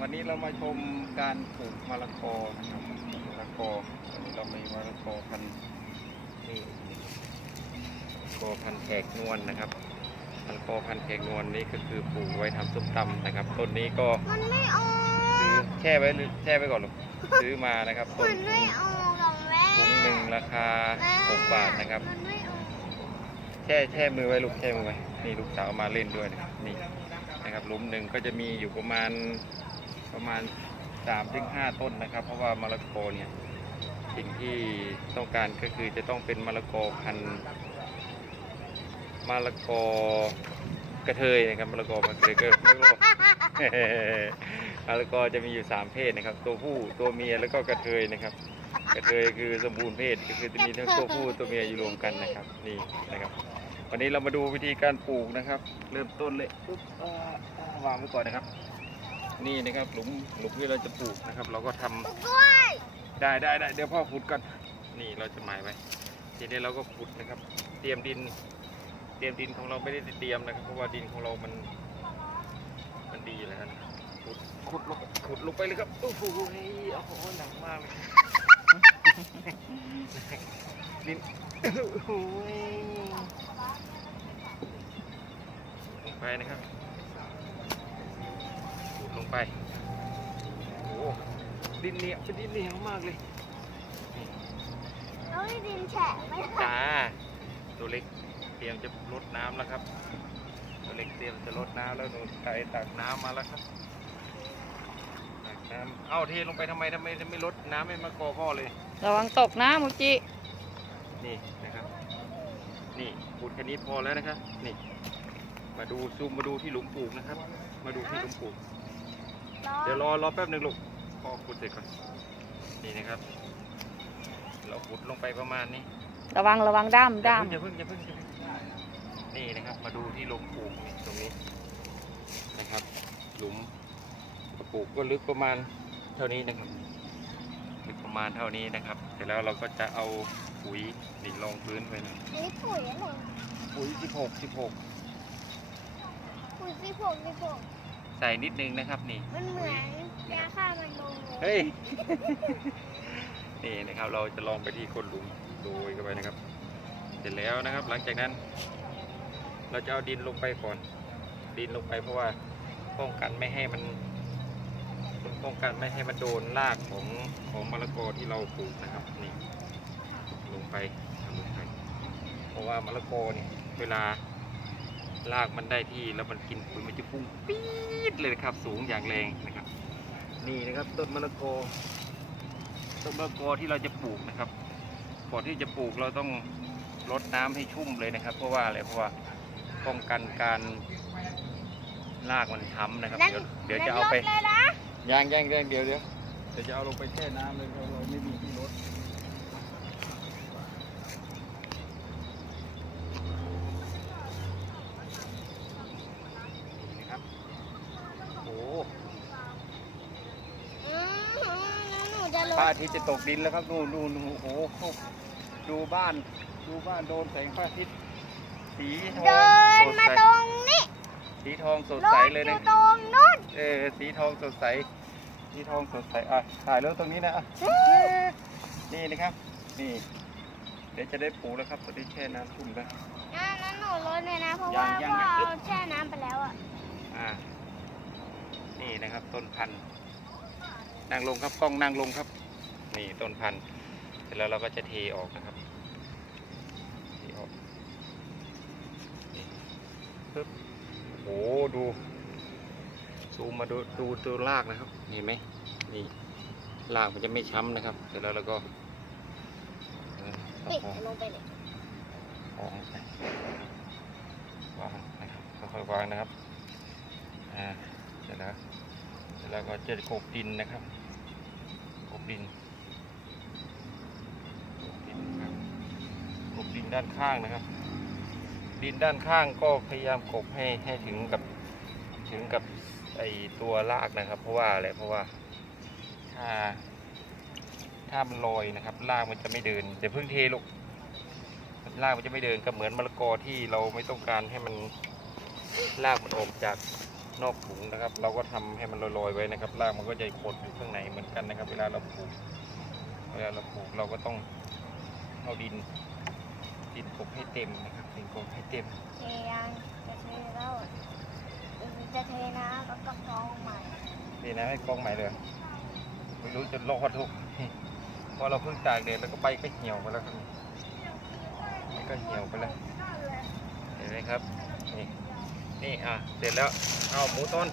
วันนี้เรามาชมการปลูกมะละกอนะครับมะละกอวันนี้เรามีมะละกอพันธุ์นี่มะละกอพันธุ์แขกนวลนะครับมะละกอพันธุ์แขกนวลนี่ก็คือปลูกไว้ทำส้มตำนะครับ ต้นนี้ก็มันไม่ออซื้อกแช่ไว้หรือแช่ไว้ก่อนหรอกซื้อมานะครับต้มันนไม่ออกหรอกแม่ถุงหนึ่งราคาแม่6บาทนะครับ มันไม่ออกแช่แช่มือไว้ลูกแช่มือไว้นี่ลูกสาวมาเล่นด้วยนะครับนี่นะครับหลุมหนึ่งก็จะมีอยู่ประมาณ ประมาณ3าถึงห้าต้นนะครับ เพราะว่ามะละกอเนี่ยสิ่งที่ต้องการก็คือจะต้องเป็นมะละกอพันธุ์มะละกอกระเทยนะครับมะละกอกระเทยก็ไม่รู้มะละกอจะมีอยู่สามเพศนะครับ ตัวผู้ตัวเมียแล้วก็กระเทยนะครับ กระเทยคือสมบูรณ์เพศก็คือจะมีทั้งตัวผู้ตัวเมียอยู่รวมกันนะครับนี่นะครับ วันนี้เรามาดูวิธีการปลูกนะครับ เริ่มต้นเลยปุ๊บอ่าอ่าวางไว้ก่อนนะครับ นี่นะครับหลุมหลุมที่เราจะปลูกนะครับ เราก็ทำกล้วยได้ได้ได้เดี๋ยวพ่อขุดก่อนนี่เราจะหมายไว้ทีนี้เราก็ขุดนะครับ เตรียมดิน เตรียมดินของเราไม่ได้เตรียมนะครับ เพราะว่าดินของเรามัน มันดีแล้วนะขุดขุดลงขุดลงไปเลยครับโอ้โหโอ้โหหนักมากเลยดินโอ้โหลงไปนะครับขุด ลงไป โอ้โหดินเหนียวเป็นดินเหนียวมากเลยเอาให้ดินแฉะไหมจ้าตัวเล็กเตรียมจะลดน้ำแล้วครับ ตัวเล็กเตรียมจะลดน้ำแล้วหนูไก่ตักน้ำมาแล้วครับตักน้ำเอ้าเทลงไปทำไมทำไมไม่ลดน้ำไม่มากอพ่อเลย ระวังตกนะมูจินี่นะครับ นี่ขุดแค่นี้พอแล้วนะครับ นี่ มาดูซูมมาดูที่หลุมปลูกนะครับ มาดูที่หลุมปลูก เดี๋ยวรอรอแป๊บหนึ่งลูกพอขุดเสร็จก่อนนี่นะครับ เราขุดลงไปประมาณนี้ ระวังระวังด้ามด้ามอย่าเพิ่งอย่าเพิ่งอย่าเพิ่งอย่าเพิ่งนี่นะครับ มาดูที่หลุมปลูกนี่ตรงนี้นะครับ หลุมปลูกก็ลึกประมาณเท่านี้นะครับลึกประมาณเท่านี้นะครับ เสร็จแล้วเราก็จะเอาปุ๋ยนี่รองพื้นไปนะอันนี้ปุ๋ยอะไรปุ๋ย16 16 ปุ๋ยสิบหกสิบหกใส่นิดนึงนะครับนี่ มันเหมือนยาฆ่ามันลงเลยเฮ้ย นี่นะครับ เราจะลองไปที่ก้นหลุมโดยเข้าไปนะครับ เสร็จแล้วนะครับ หลังจากนั้น เราจะเอาดินลงไปก่อน ดินลงไปเพราะว่าป้องกันไม่ให้มันป้องกันไม่ให้มันโดนรากของของมะละกอที่เราปลูกนะครับนี่ลงไปลงไป เพราะว่ามะละกอเนี่ยเวลา รากมันได้ที่แล้วมันกินปุ๋ยมันจะพุ่งปี๊ดเลยนะครับ สูงอย่างแรงนะครับ นี่นะครับต้นมะละกอต้นมะละกอที่เราจะปลูกนะครับก่อนที่จะปลูกเราต้องรดน้ำให้ชุ่มเลยนะครับ เพราะว่าอะไรเพราะว่าป้องกันการรากมันช้ำนะครับเดี๋ยวเดี๋ยวจะเอาไปนั่นรถเลยนะย่างย่างย่างเดี๋ยวเดี๋ยวเดี๋ยวจะเอาลงไปแช่น้ำเลยเพราะเราไม่มีที่รดนี่นะครับโอ้ อืมหนูจะล พระอาทิตย์จะตกดินแล้วครับนู่นนู่นนู่นโอ้โหดูบ้านดูบ้านโดนแสงพระอาทิตย์สีทองเดินสดมาใสตรงนี้สีทองสดรใสถเลยอนะยู่ตรงนู้นเออสีทองสดใส สีทองสดใสอะถ่ายแล้วตรงนี้นะอะนี่นะครับ นี่ เดี๋ยวจะได้ปลูกแล้วครับตอนนี้แช่น้ำชุ่มแล้วนั่นนั่นหนูรถเลยนะเพราะยัว่างยังพ่อไม่เอาแช่น้ำไปแล้วอะอ่านี่นะครับต้นพันธุ์นั่งลงครับกล้องนั่งลงครับ นี่ต้นพันธุ์เสร็จแล้วเราก็จะเทออกนะครับเทออกนี่ปึ๊บโอ้โหดูซูมมาดูดูตัวรากนะครับ เห็นไหมนี่รากมันจะไม่ช้ำนะครับ เสร็จแล้วเราก็เออปิดเอาของลงไปเลยของไปวางนะครับค่อยๆวางนะครับอ่าเสร็จแล้วเสร็จแล้วก็จะกบดินนะครับกบดินกบดินนะครับกบ ด้านข้างนะครับ ดินด้านข้างก็พยายามกบให้ให้ถึงกับถึงกับไอตัวรากนะครับ เพราะว่าอะไรเพราะว่าถ้าถ้ามันลอยนะครับรากมันจะไม่เดินเดี๋ยวเพิ่งเทลูกรากมันจะไม่เดินก็เหมือนมะละกอที่เราไม่ต้องการให้มันรากมันออกจากนอกถุงนะครับ เราก็ทำให้มันลอยๆไว้นะครับรากมันก็จะขดอยู่ข้างในเหมือนกันนะครับ เวลาเราปลูกเวลาเราปลูกเราก็ต้องเอาดิน ดินกลบให้เต็มนะครับดินกลบให้เต็มเทยังจะเทแล้วจะเทน้ำแล้วก็กรองใหม่ดีนะให้กล้องใหม่เลยไม่รู้จะรอดทุกเพราะเราเพิ่งตากแดดแล้วก็ใบก็เหี่ยวไปแล้วครับใบก็เหี่ยวไปแล้วเห็นไหมครับนี่นี่อะเสร็จแล้วเอาหมูต้น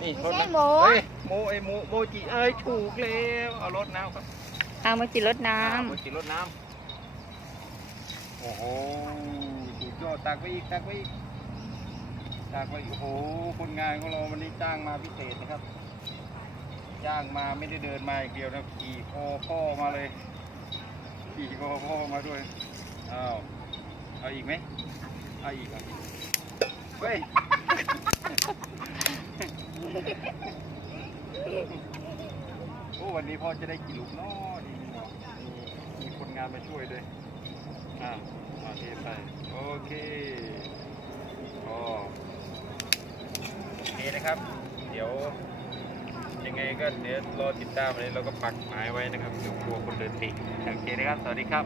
นี่ไม่รดใช่น้ำหมูเฮ้ยหมูไอหมูโมจิเอ้ยถูกแล้วเอารดน้ำครับเอามาจิรดน้อ่าโมจิรดน้ำ โอ้โหสุดยอดตักไปอีกตักไปอีกตักไปอีกโอ้โหคนงานของเราวันนี้จ้างมาพิเศษนะครับ จ้างมาไม่ได้เดินมาอย่างเดียวนะขี่คอพ่อมาเลยขี่คอพ่อมาด้วยอ้าวเอาอีกไหมเอาอีกเหรอเฮ้ยโอ้วันนี้พ่อจะได้กี่ลูกเนาะนี่มีมีคนงานมาช่วยด้วย อ่ามาเทไป โอเคอ๋อโอเคนะครับ เดี๋ยวยังไงก็เดี๋ยวรอติดตามเลยเราก็ปักหมายไว้นะครับเดี๋ยวกลัวคนเดินติดโอเคนะครับ สวัสดีครับ